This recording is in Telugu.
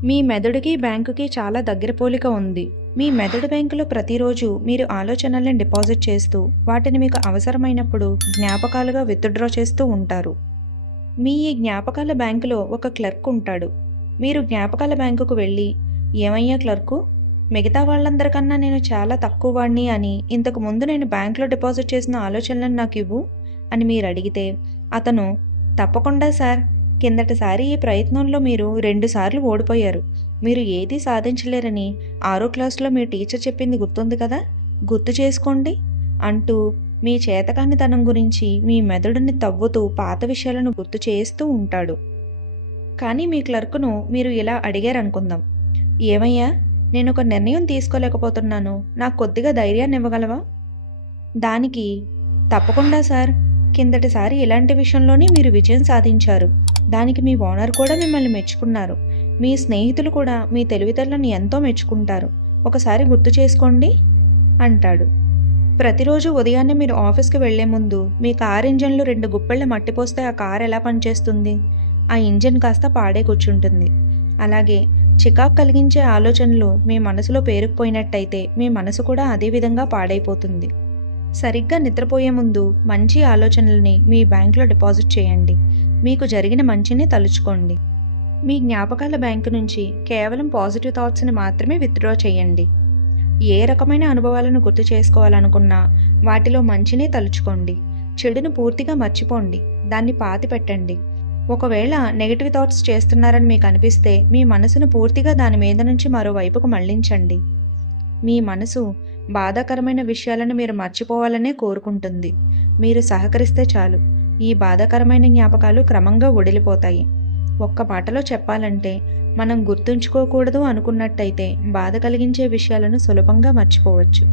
మీ మెదడుకి బ్యాంకుకి చాలా దగ్గర పోలిక ఉంది. మీ మెదడు బ్యాంకులో ప్రతిరోజు మీరు ఆలోచనలను డిపాజిట్ చేస్తూ, వాటిని మీకు అవసరమైనప్పుడు జ్ఞాపకాలుగా విత్‌డ్రా చేస్తూ ఉంటారు. మీ ఈ జ్ఞాపకాల బ్యాంకులో ఒక క్లర్క్ ఉంటాడు. మీరు జ్ఞాపకాల బ్యాంకుకు వెళ్ళి, "ఏమయ్యా క్లర్కు, మిగతా వాళ్ళందరికన్నా నేను చాలా తక్కువ వాడిని అని ఇంతకు ముందు నేను బ్యాంకులో డిపాజిట్ చేసిన ఆలోచనలను నాకివ్వు" అని మీరడిగితే, అతను, "తప్పకుండా సార్. కిందటిసారి ఈ ప్రయత్నంలో మీరు 2 సార్లు ఓడిపోయారు. మీరు ఏదీ సాధించలేరని 6వ క్లాసులో మీ టీచర్ చెప్పింది గుర్తుంది కదా! గుర్తు చేసుకోండి" అంటూ మీ చేతకానితనం గురించి మీ మెదడుని తవ్వుతూ పాత విషయాలను గుర్తు చేస్తూ ఉంటాడు. కానీ మీ క్లర్కును మీరు ఇలా అడిగారనుకుందాం, "ఏమయ్యా, నేనొక నిర్ణయం తీసుకోలేకపోతున్నాను. నాకు కొద్దిగా ధైర్యాన్నివ్వగలవా?" దానికి, "తప్పకుండా సార్. కిందటిసారి ఇలాంటి విషయంలోనే మీరు విజయం సాధించారు. దానికి మీ ఓనర్ కూడా మిమ్మల్ని మెచ్చుకున్నారు. మీ స్నేహితులు కూడా మీ తెలివితేటలను ఎంతో మెచ్చుకుంటారు. ఒకసారి గుర్తు చేసుకోండి" అంటాడు. ప్రతిరోజు ఉదయాన్నే మీరు ఆఫీస్‌కి వెళ్లే ముందు మీ కారు ఇంజిన్‌లో 2 గుప్పెళ్ల మట్టి పోస్తే ఆ కారు ఎలా పనిచేస్తుంది? ఆ ఇంజిన్ కాస్త పాడై కూర్చుంటుంది. అలాగే చికాకు కలిగించే ఆలోచనలు మీ మనసులో పేరుకుపోయినట్టయితే మీ మనసు కూడా అదే విధంగా పాడైపోతుంది. సరిగ్గా నిద్రపోయే ముందు మంచి ఆలోచనల్ని మీ బ్యాంకులో డిపాజిట్ చేయండి. మీకు జరిగిన మంచిని తలుచుకోండి. మీ జ్ఞాపకాల బ్యాంకు నుంచి కేవలం పాజిటివ్ థాట్స్‌ని మాత్రమే విత్‌డ్రా చేయండి. ఏ రకమైన అనుభవాలను గుర్తు చేసుకోవాలనుకున్నా వాటిలో మంచినే తలుచుకోండి. చెడును పూర్తిగా మర్చిపోండి. దాన్ని పాతిపెట్టండి. ఒకవేళ నెగెటివ్ థాట్స్ చేస్తున్నారని మీకు అనిపిస్తే మీ మనసును పూర్తిగా దాని మీద నుంచి మరో వైపుకు మళ్లించండి. మీ మనసు బాధాకరమైన విషయాలను మీరు మర్చిపోవాలనే కోరుకుంటుంది. మీరు సహకరిస్తే చాలు. ఈ బాధాకరమైన జ్ఞాపకాలు క్రమంగా ఒడిలిపోతాయి. ఒక్క మాటలో చెప్పాలంటే, మనం గుర్తుంచుకోకూడదు అనుకున్నట్టయితే బాధ కలిగించే విషయాలను సులభంగా మర్చిపోవచ్చు.